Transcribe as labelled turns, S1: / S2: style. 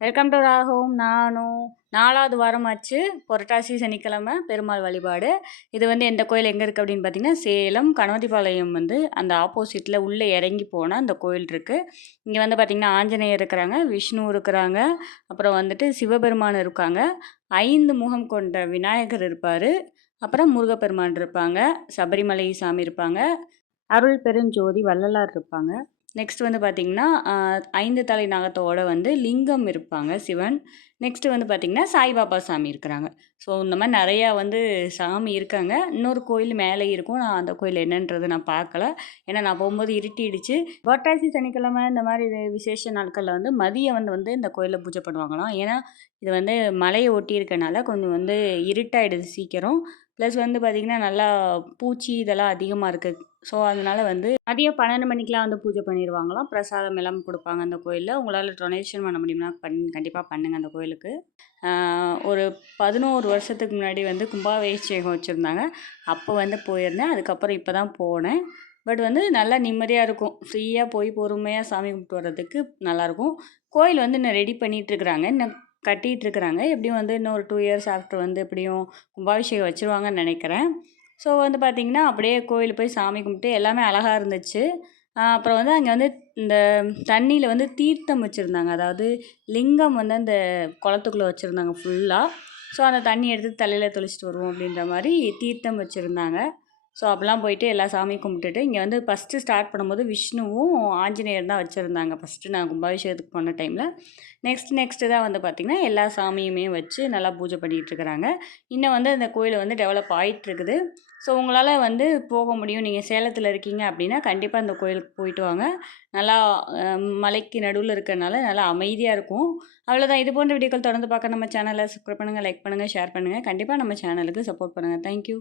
S1: Welcome to ராகவும். நானும் நாலாவது வாரம் ஆச்சு. புரட்டாசி சனிக்கிழமை பெருமாள் வழிபாடு. இது வந்து எந்த கோயில் எங்கே இருக்குது அப்படின்னு பார்த்தீங்கன்னா சேலம் கணவதிபாளையம் வந்து அந்த ஆப்போசிட்டில் உள்ளே இறங்கி போனால் அந்த கோயில் இருக்குது இங்கே வந்து பார்த்திங்கன்னா ஆஞ்சநேயர் இருக்கிறாங்க விஷ்ணு இருக்கிறாங்க அப்புறம் வந்துட்டு சிவபெருமான் இருக்காங்க. ஐந்து முகம் கொண்ட விநாயகர் இருப்பார். அப்புறம் முருகப்பெருமான் இருப்பாங்க சபரிமலை சாமி இருப்பாங்க அருள் பெருஞ்சோதி வள்ளலார் இருப்பாங்க. நெக்ஸ்ட் வந்து பார்த்திங்கன்னா ஐந்து தலை நாகத்தோட வந்து லிங்கம் இருப்பாங்க சிவன். நெக்ஸ்ட்டு வந்து பார்த்திங்கன்னா சாய்பாபா சாமி இருக்கிறாங்க. ஸோ இந்த மாதிரி நிறையா வந்து சாமி இருக்காங்க. இன்னொரு கோயில் மேலே இருக்கும். நான் அந்த கோயில் என்னன்றது நான் பார்க்கல. ஏன்னா நான் போகும்போது இருட்டிடுச்சு. புரட்டாசி சனிக்கிழமை இந்த மாதிரி விசேஷ நாட்களில் வந்து மதியம் வந்து வந்து இந்த கோயிலில் பூஜை பண்ணுவாங்களாம். ஏன்னா இது வந்து மலையை ஒட்டி இருக்கனால கொஞ்சம் வந்து இருட்டாயிடுது சீக்கிரம். ப்ளஸ் வந்து பார்த்திங்கன்னா நல்லா பூச்சி இதெல்லாம் அதிகமாக இருக்குது ஸோ அதனால் வந்து மதியம் பன்னெண்டு மணிக்கெலாம் வந்து பூஜை பண்ணிடுவாங்களாம் பிரசாதம் எல்லாம் கொடுப்பாங்க அந்த கோயிலில். உங்களால் டொனேஷன் பண்ண முடியும்னா பண் கண்டிப்பாக பண்ணுங்கள் அந்த கோயிலுக்கு. ஒரு பதினோரு வருஷத்துக்கு முன்னாடி வந்து கும்பாபிஷேகம் வச்சுருந்தாங்க. அப்போ வந்து போயிருந்தேன். அதுக்கப்புறம் இப்போ தான் போனேன். பட் வந்து நல்லா நிம்மதியாக இருக்கும். ஃப்ரீயாக போய் பொறுமையாக சாமி கும்பிட்டு வர்றதுக்கு நல்லாயிருக்கும். கோயில் வந்து இன்னும் ரெடி பண்ணிகிட்ருக்குறாங்க இன்னும் கட்டிகிட்ருக்குறாங்க எப்படியும் வந்து இன்னும் ஒரு டூ இயர்ஸ் ஆஃப்டர் வந்து எப்படியும் கும்பாபிஷேகம் வச்சுருவாங்கன்னு நினைக்கிறேன். ஸோ வந்து பார்த்திங்கன்னா அப்படியே கோயில் போய் சாமி கும்பிட்டு எல்லாமே அழகாக இருந்துச்சு. அப்புறம் வந்து அங்கே வந்து இந்த தண்ணியில் வந்து தீர்த்தம் வச்சுருந்தாங்க. அதாவது லிங்கம் வந்து அந்த குளத்துக்குள்ளே வச்சுருந்தாங்க ஃபுல்லாக ஸோ அந்த தண்ணி எடுத்து தலையில் தொளிச்சிட்டு வருவோம் அப்படின்ற மாதிரி தீர்த்தம் வச்சுருந்தாங்க. ஸோ அப்போல்லாம் போயிட்டு எல்லா சாமியும் கும்பிட்டுட்டு இங்கே வந்து ஃபஸ்ட்டு ஸ்டார்ட் பண்ணும்போது விஷ்ணுவும் ஆஞ்சநேயர் தான் வச்சுருந்தாங்க. ஃபஸ்ட்டு நான் கும்பாபிஷேகத்துக்கு போன டைமில் நெக்ஸ்ட் நெக்ஸ்ட்டு தான் வந்து பார்த்திங்கன்னா எல்லா சாமியுமே வச்சு நல்லா பூஜை பண்ணிகிட்ருக்குறாங்க இன்னும் வந்து அந்த கோயில் வந்து டெவலப் ஆகிட்டுருக்குது ஸோ உங்களால் வந்து போக முடியும். நீங்கள் சேலத்தில் இருக்கீங்க அப்படின்னா கண்டிப்பாக அந்த கோயிலுக்கு போயிட்டு வாங்க. நல்லா மலைக்கு நடுவில் இருக்கிறனால நல்லா அமைதியாக இருக்கும். அவ்வளோதான் இது போன்ற வீடியோக்கள் தொடர்ந்து பார்க்க நம்ம சேனலை சப்ஸ்கிரைப் பண்ணுங்கள் லைக் பண்ணுங்கள் ஷேர் பண்ணுங்கள் கண்டிப்பாக நம்ம சேனலுக்கு சப்போர்ட் பண்ணுங்கள் தேங்க்யூ